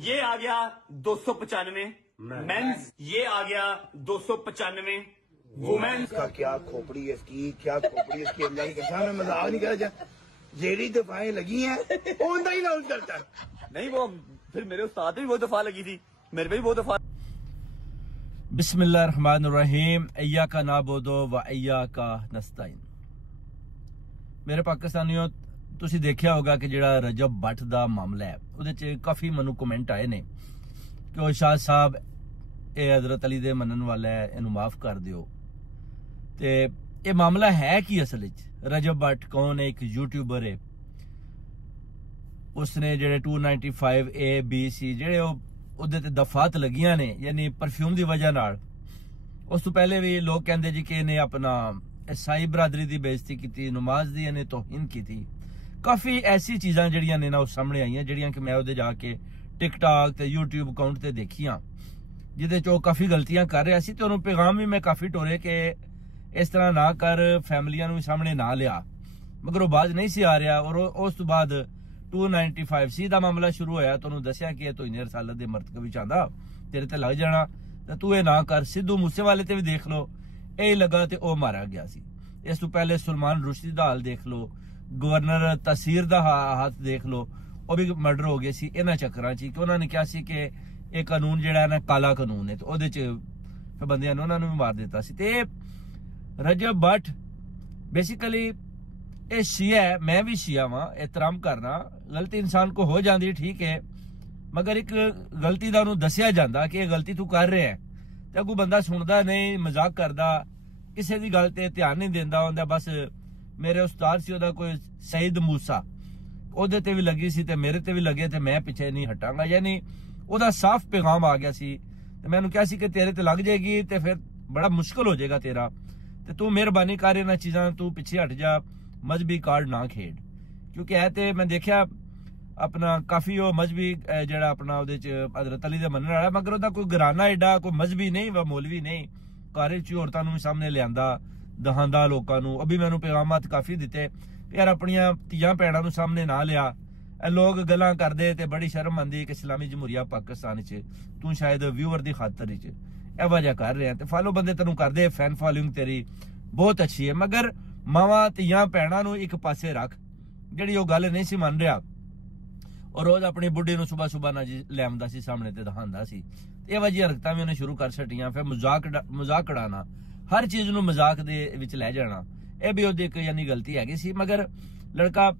ये आ गया 295 मेंस, ये आ गया 295 वुमेन्स। का क्या खोपड़ी है इसकी, क्या खोपड़ी है इसकी, अल्लाह की कसम मैं मजाक नहीं कर रहा। जेडी दफाएं लगी हैं ओंदा ही लाउंज करता है। नहीं वो फिर मेरे उस्ताद पे भी वो दफा लगी थी, मेरे पे भी वो दफा। बिस्मिल्लाहिर्रहमानिर्रहीम, इय्याका नाबुदु व इय्याका नस्तईन। मेरे पाकिस्तानियों, तुसी देखिया होगा कि जिहड़ा रजब भट्ट दा मामला है उहदे च काफ़ी मैनू कमेंट आए ने कि ओ शाह साहब ये हजरत अली दे मनन वाला है, इनू माफ कर दियो। ते ये मामला है कि असल विच रजब भट्ट कौन है? एक यूट्यूबर है। उसने जेडे 295 A B C जेडे उहदे ते दफात लगियां ने, यानी परफ्यूम दी वजह नाल। उस तो पहले भी लोग कहंदे जी कि इन्हें अपना ईसाई बरादरी दी बेइज्जती की, नमाज दी इन्हें तौहीन की थी। काफी ऐसी चीजां जड़ियां ने ना उस सामने आईयां जड़ियां कि मैं उहदे जाके टिकटॉक ते यूट्यूब अकाउंट ते देखियां, जिहदे च काफी गलतियां कर रहा सी। ते उन्होंने पैगाम भी मैं काफी टोरे कि इस तरह ना कर, फैमिलियां नूं सामने ना लिया, मगर वो बाज नहीं सी आ रहा। और उस तो बाद 295C दा मामला शुरू होया तो उन्होंने दसिया कि तो इन्हें रसालत दे मरतबे विच आंदा, तेरे ते लग जाना, ते तू ये ना कर। सिद्धू मूसेवाले ते भी देख लो, यही लगा ते ओ मारा गया सी। इस तो पहले सलमान रुश्दी दा हाल देख लो, गवर्नर तसीर दा हाथ देख लो, वो भी मर्डर हो गए सी इन्हां चक्करां च कि उन्होंने कहा सी कि ये कानून जिहड़ा है ना काला कानून है, तो ओहदे च फिर बंदियां ने उन्होंने भी मार दिता सी। ते रजब भट्ट बेसिकली ये शिया है, मैं भी शिया वां, एहतराम करना, गलती इंसान को हो जाती ठीक है, मगर एक गलती दा उन्होंने दसिया जांदा कि ये गलती तू कर रहा है, ते अगू बंदा सुनदा नहीं, मजाक करदा, किसी दी गल ते ध्यान नहीं देंदा हुंदा। बस मेरे उस्ताद सी ओहदा कोई सईद मूसा, ओहदे ते भी लगी सी ते मेरे ते भी लगे, ते मैं पिछे नहीं हटांगा। यानी ओहदा साफ पैगाम आ गया सी। ते मैनूं कहा सी कि तेरे ते लग जाएगी ते फिर बड़ा मुश्किल हो जाएगा तेरा, ते तू मेहरबानी कर इन्हां चीजां तू पिछे हट जा, मजहबी कार्ड ना खेड। क्योंकि है ते मैं देखिया अपना काफी वो मजहबी जिहड़ा अपना ओहदे च हजरत अली दे मनण वाला, मगर ओहदा कोई घराना एडा कोई मजहबी नहीं व मौलवी नहीं, घर च औरतां नूं सामने लियांदा, दहांदा लोकां नूं। अभी मैनूं पैगामात काफी दिते यार अपनियां धीआं भैणां नूं सामने ना लिया, लोग गल्लां करदे ते बड़ी शर्म आंदी कि इस्लामी जमहूरिया पाकिस्तान च तू शायद व्यूअर दी खातर च ए वजह कर रहे हैं, ते फॉलो बंदे तेनों करदे, फैन फॉलोइंग तेरी बहुत अच्छी है, मगर मावां धीआं भैणां नूं एक पासे रख, जिहड़ी ओह गल नहीं सी मन रहा। और रोज अपनी बुढ़ी नूं सुबह सुबह ना जी ले आंदा सी सामने ते दहांदा सी। ये वजह हरकतां भी उन्हें शुरू कर छड्डियां। फिर मजाक उड़ाना, हर चीज नूं मजाक दे विच लै जाना, यह भी ओहदी एक यानी गलती हैगी सी। मगर लड़का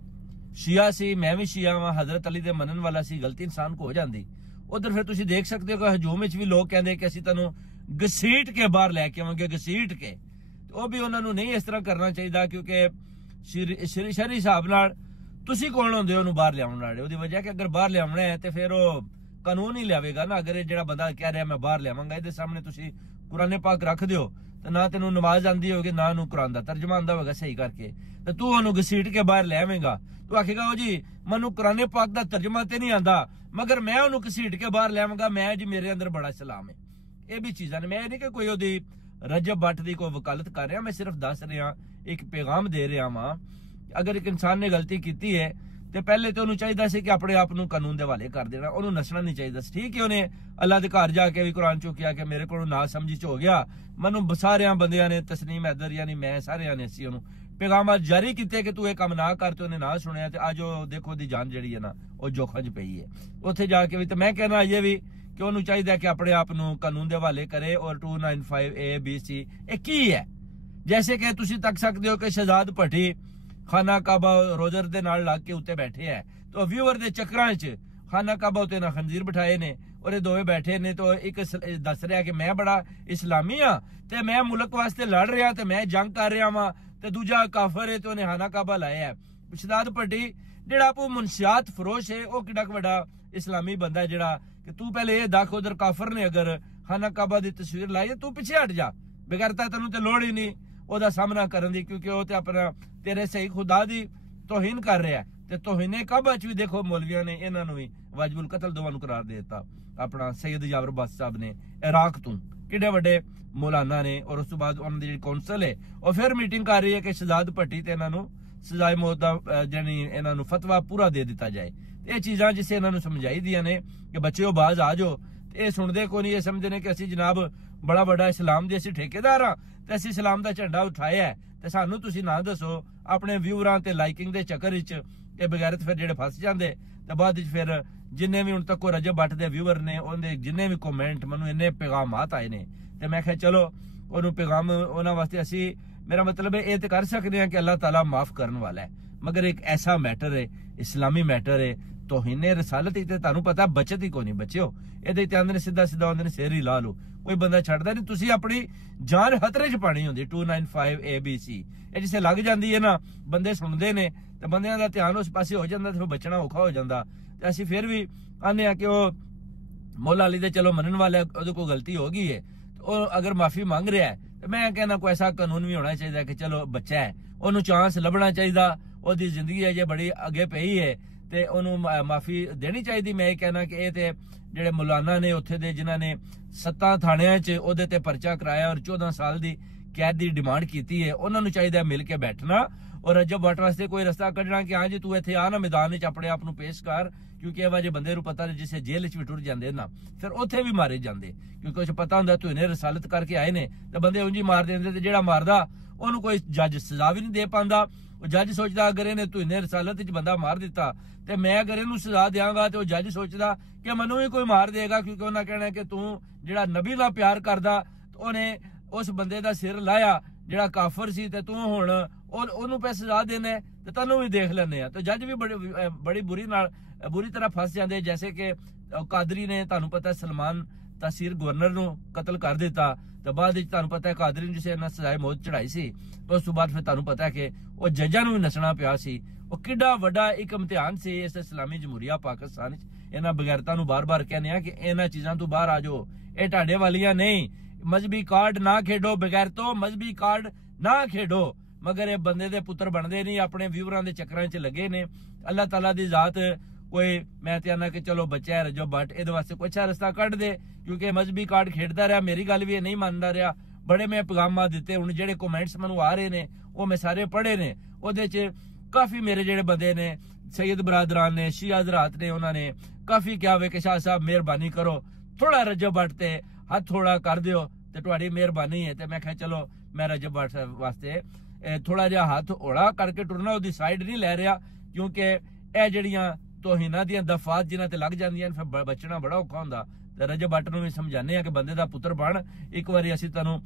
शिया सी, मैं भी शिया वां, हजरत अली दे मनन वाला सी, गलती इंसान को हो जाती। उधर फिर तुसीं देख सकते हो कि हजूम विच भी लोग कहंदे कि असीं तैनूं घसीट के बाहर लैके आवांगे, घसीट के। तो भी उन्हां नूं नहीं इस तरह करना चाहिए, क्योंकि शरी हिसाब नाल तुसीं कौन होंदे हो बाहर लियाउण वाले? ओहदी वजह कि अगर बाहर लियाउणा है तो फिर वो कानून ही लियावेगा ना। अगर जिहड़ा बंदा कह रहा मैं बाहर लियावांगा, इहदे सामने तुसीं कुरान पाक रख दिओ, तो ना तेनों नमाज आंदी होगी, ना नूं कुरान दा तर्जमा आंदा होगा सही करके, तो तू ओनू घसीट के बाहर ले आवेंगा। तू आखेगा ओ जी मैनू कुरान पाक दा तर्जमा ते नहीं आंदा, मगर मैं ओनू घसीट के बाहर ले आवांगा, मैं जी मेरे अंदर बड़ा सलाम है। ये भी चीजां ने, मैं नहीं कि कोई ओहदी रजब भट्ट दी कोई वकालत कर रहा, मैं सिर्फ दस रहा, एक पैगाम दे रहा वां। अगर एक इंसान ने गलती की है तो पहले तो उन्होंने चाहिए कि अपने आप कानून के हवाले कर देना, उन्होंने नसना नहीं चाहिए। ठीक है, उन्हें अल्लाह के घर जाके भी कुरान चो किया कि मेरे को ना समझी च हो गया, मैनू सारे बंदियां ने, तस्नीम हैदर यानी मैं, सारे ने असी उन्होंने पैगाम जारी किए कि तू ये काम ना कर, तो उन्हें ना सुनिया, तो अज देखो दी जान जी है ना वो जोखा च पई है उत्थे जाके भी। तो मैं कहना ये भी कि उन्होंने चाहिए कि अपने आप कानून के हवाले करे। और 295 A B C ये की है? जैसे कि तुम तक सकते हो कि शहजाद भट्टी खाना काबा रोजर दे नाल लग के उत्ते बैठे है, तो व्यूअर दे चक्करां च खाना काबा उत्ते ना खंजीर बिठाए ने, और ये दोवे बैठे ने। तो एक दस रहा कि मैं बड़ा इस्लामी हाँ, ते मैं मुल्क वास्ते लड़ रहा, ते मैं जंग कर रहा वां, ते दूजा काफर है तो उन्हें खाना काबा लाया है। शहजाद भट्टी जिहड़ा आपू मुनशियात फरोश है, वह किड्डा बड़ा इस्लामी बंदा है, जिहड़ा कि तू पहले ये दख उधर काफर ने अगर खाना काबा की तस्वीर लाई है, तू पिछे हट जा, बेगैरता तेनू ते लोड़ ही नहीं ओहदा सामना करन दी, क्योंकि वो ते अपना तेरे सही खुदा दी तौहीन कर रहा है। ते तौहीने काबा च भी देखो मौलवियां ने इन्हां नूं भी वाजिबुल कतल दोवां नूं करार दे दिता। अपना सैयद यावर बस साहब ने इराक तों किड्डे वड्डे मौलाना ने, और उस तो बाद उन्हां दी जिहड़ी कौंसल है और फिर मीटिंग कर रही है कि शहजाद भट्टी ते इन्हां नूं सजाए मौत दा यानी इन्हां नूं फतवा पूरा दे दिता जाए। ਇਹ ਚੀਜ਼ਾਂ ਜਿਸੇ ਇਹਨਾਂ ਨੂੰ ਸਮਝਾਈ ਦੀਆਂ ਨੇ ਕਿ ਬੱਚਿਓ ਬਾਜ਼ ਆ ਜਾਓ, ਤੇ ਇਹ ਸੁਣਦੇ ਕੋਈ ਨਹੀਂ। ਇਹ ਸਮਝਦੇ ਨੇ ਕਿ ਅਸੀਂ ਜਨਾਬ ਬੜਾ ਵੱਡਾ ਇਸਲਾਮ ਦੇ ਅਸੀਂ ਠੇਕੇਦਾਰ ਹਾਂ ਤੇ ਅਸੀਂ ਇਸਲਾਮ ਦਾ ਝੰਡਾ ਉਠਾਇਆ ਹੈ, ਤੇ ਸਾਨੂੰ ਤੁਸੀਂ ਨਾ ਦੱਸੋ ਆਪਣੇ ਵਿਊਰਾਂ ਤੇ ਲਾਈਕਿੰਗ ਦੇ ਚੱਕਰ ਵਿੱਚ ਇਹ ਬਗੈਰਤ ਫਿਰ ਜਿਹੜੇ ਫਸ ਜਾਂਦੇ ਤੇ ਬਾਅਦ ਵਿੱਚ ਫਿਰ ਜਿੰਨੇ ਵੀ ਹੁਣ ਤੱਕ ਰਜਬ ਬੱਟ ਦੇ ਵਿਊਅਰ ਨੇ ਉਹਦੇ ਜਿੰਨੇ ਵੀ ਕਮੈਂਟ ਮੈਨੂੰ ਇੰਨੇ ਪੈਗਾਮਾਤ ਆਏ ਨੇ, ਤੇ ਮੈਂ ਕਿਹਾ ਚਲੋ ਉਹਨੂੰ ਪੈਗਾਮ ਉਹਨਾਂ ਵਾਸਤੇ ਅਸੀਂ मेरा मतलब है ये तो कर सकते हैं कि अल्लाह ताला माफ करने वाला है, मगर एक ऐसा मैटर है इस्लामी मैटर है तौहीने रसालत ही तानू पता बचत ही को नहीं बच्चो ये आंदे सीधा सीधा आंदे सिर ही ला लो, कोई बंदा छड़दा नहीं। तुसी अपनी जान खतरे च पानी होंदी 295 ABC ये जिसे लग जाती है ना बंदे सुनते ने तो बंदियां दा ध्यान उस पासे हो जाता तो बचना औखा हो जाता। ते असीं फिर भी आने आ कि वो मौला अली दे चलो मनन वाले ओहदे कोई गलती हो गई है तो अगर माफी मांग रहा है तो मैं कहना कोई ऐसा कानून भी होना चाहिए कि चलो बच्चा है ओनू चांस लभना चाहिए, ओदी जिंदगी है जे बड़ी अगे पई है ते ओनू माफी देनी चाहिए। मैं ये कहना कि ये ते जेड़े मौलाना ने उत्थे दे जिन्हां ने 7 थाणियां च ओहदे ते पर्चा कराया और 14 साल दी कैद दी डिमांड कीती है, उन्हां नू चाहिए मिल के बैठना और रजब बट वास्ते कोई रस्ता कढना कि हाँ जी तू इत्थे आ ना मैदान च अपने आप नू पेश कर, क्योंकि ਇਹ ਜੇ ਬੰਦੇ ਨੂੰ ਪਤਾ ਜਿਸੇ ਜੇਲ੍ਹ ਵਿੱਚ ਵੀ ਟੁਰ ਜਾਂਦੇ ਨਾ ਫਿਰ ਉੱਥੇ ਵੀ ਮਾਰੇ ਜਾਂਦੇ, ਕਿਉਂਕਿ ਉਸ ਪਤਾ ਹੁੰਦਾ ਤੂੰ ਇਹਨੇ ਰਸਾਲਤ ਕਰਕੇ ਆਏ ਨੇ ਤੇ ਬੰਦੇ ਉਂਝ ਹੀ ਮਾਰ ਦਿੰਦੇ ਤੇ ਜਿਹੜਾ ਮਾਰਦਾ ਉਹਨੂੰ ਕੋਈ ਜੱਜ ਸਜ਼ਾ ਵੀ ਨਹੀਂ ਦੇ ਪਾਉਂਦਾ। ਉਹ ਜੱਜ ਸੋਚਦਾ ਅਗਰ ਇਹਨੇ ਤੂੰ ਇਹਨੇ ਰਸਾਲਤ ਵਿੱਚ ਬੰਦਾ ਮਾਰ ਦਿੱਤਾ ਤੇ ਮੈਂ ਅਗਰ ਇਹਨੂੰ ਸਜ਼ਾ ਦਿਆਂਗਾ ਤੇ ਉਹ ਜੱਜ ਸੋਚਦਾ ਕਿ ਮੈਨੂੰ ਵੀ ਕੋਈ ਮਾਰ ਦੇਗਾ, ਕਿਉਂਕਿ ਉਹਨਾਂ ਕਹਿਣਾ ਕਿ ਤੂੰ ਜਿਹੜਾ ਨਬੀ ਨਾਲ ਪਿਆਰ ਕਰਦਾ ਉਹਨੇ ਉਸ ਬੰਦੇ ਦਾ ਸਿਰ ਲਾਇਆ ਜਿਹੜਾ ਕਾਫਰ ਸੀ ਤੇ ਤੂੰ ਹੁਣ ਉਹਨੂੰ ਪੈ ਸਜ਼ਾ ਦੇਣਾ ਤੇ ਤੈਨੂੰ ਵੀ ਦੇਖ ਲੈਣੇ ਆ। ਤੇ ਜੱਜ ਵੀ ਬੜੀ बुरी तरह फस जाते, जैसे कि कादरी ने तुहानू पता सलमान तहसील गवर्नर नू कतल कर दिता तो बाद तुहानू पता है कादरी ने जिसे सजाए मौत चढ़ाई सी तो उस तो बाद फिर तुहानू पता है कि वो जजां नू भी नसना पिया सी। वो किड्डा वड्डा एक इम्तिहान सी इस इस्लामी जमहूरिया पाकिस्तान इन्हां बगैरतां नू बार-बार कहने आ कि इन्हां चीजां तो बाहर आ जाओ, ये तुहाडे वालियां नहीं। मजहबी कार्ड ना खेडो, बगैरतो मजहबी कार्ड ना खेडो, मगर ये बंदे दे पुत्र बनदे नहीं, अपने व्यूअरां दे चक्करां च लगे ने। अल्लाह ताला दी जात कोई मैं कहना कि चलो बच्चा है रजब बट ए वास्ते कोई अच्छा रस्ता कट दे, क्योंकि मजहबी कार्ड खेडदा रहा, मेरी गल भी नहीं मानदा रहा। बड़े मैं पैगाम दिते हुण जेडे कमेंट्स मैनू आ रहे ने वो मैं सारे पढ़े ने, ओहदे च काफी मेरे जेडे बंदे ने सैयद बरादरान ने शिया हज़रात ने उन्होंने काफी क्या वे कि शाह साहब मेहरबानी करो थोड़ा रजब बट ते हाथ थोड़ा कर दियो ते तुहाडी मेहरबानी है। ते मैं कहा चलो मैं रजब बट वास्ते थोड़ा जिहा हाथ हौला करके टुरना, ओहदी साइड नहीं लै रहा, क्योंकि ਇਹ ਜਿਹੜੀਆਂ ਤੋਹੀਨਾਂ ਦੀਆਂ ਦਫਾਤ ਜਿਨ੍ਹਾਂ ਤੇ ਲੱਗ ਜਾਂਦੀਆਂ ਫਿਰ ਬਚਣਾ ਬੜਾ ਔਖਾ ਹੁੰਦਾ। ਤੇ ਰਜਬ ਬੱਟ ਨੂੰ ਵੀ ਸਮਝਾਉਂਦੇ ਆ ਕਿ ਬੰਦੇ ਦਾ ਪੁੱਤਰ ਬਣ, ਇੱਕ ਵਾਰੀ ਅਸੀਂ ਤੈਨੂੰ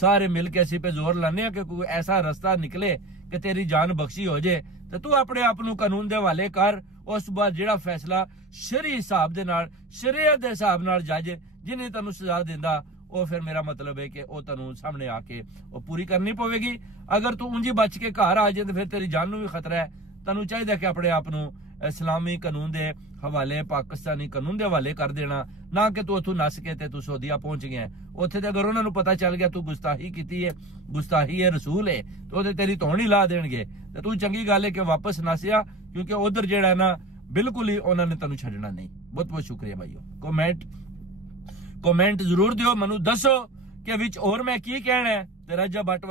ਸਾਰੇ ਮਿਲ ਕੇ ਅਸੀਂ पे ਜ਼ੋਰ ਲਾਉਂਦੇ ਆ ਕਿ ਕੋਈ ਐਸਾ ਰਸਤਾ ਨਿਕਲੇ ਕਿ ਤੇਰੀ ਜਾਨ ਬਖਸ਼ੀ ਹੋ ਜੇ ਤੇ ਤੂੰ ਆਪਣੇ ਆਪ ਨੂੰ ਕਾਨੂੰਨ ਦੇ ਹਵਾਲੇ ਕਰ। ਉਸ ਤੋਂ ਬਾਅਦ ਜਿਹੜਾ ਫੈਸਲਾ ਸ਼ਰਈ ਹਿਸਾਬ ਦੇ ਨਾਲ ਸ਼ਰੀਅਤ ਦੇ ਹਿਸਾਬ ਨਾਲ ਜੱਜ ਜਿਹਨੇ ਤੈਨੂੰ ਸਜ਼ਾ ਦਿੰਦਾ ਉਹ ਫਿਰ ਮੇਰਾ ਮਤਲਬ ਹੈ ਕਿ ਉਹ ਤੈਨੂੰ ਸਾਹਮਣੇ ਆ ਕੇ ਉਹ ਪੂਰੀ ਕਰਨੀ ਪਵੇਗੀ। ਅਗਰ ਤੂੰ ਉਂਝ ਬਚ ਕੇ ਘਰ ਆ ਜਾਏ ਤੇ ਫਿਰ ਤੇਰੀ ਜਾਨ ਨੂੰ ਵੀ ਖਤਰਾ ਹੈ। ਤੈਨੂੰ ਚਾਹੀਦਾ ਕਿ ਆਪਣੇ ਆਪ ਨੂੰ इस्लामी कानून दे हवाले पाकिस्तानी कानून दे हवाले कर देना, ना कि तू उथों नस के ते तू सऊदीया पहुंच गया उत्थे ते अगर उन्हां नूं पता चल गया तू गुस्ताही कीती है, गुस्ताही है रसूल है तो ओहदे तेरी धौणी ला देणगे ते तू चंगी गल है कि वापस नसिया, क्योंकि उधर जेड़ा ना बिल्कुल ही उन्हां ने तैनूं छड्डना नहीं। बहुत बहुत शुक्रिया भाईओ, कमेंट जरूर दिओ, मैनूं दसो कि विच होर मैं की कहना है ते रजब बट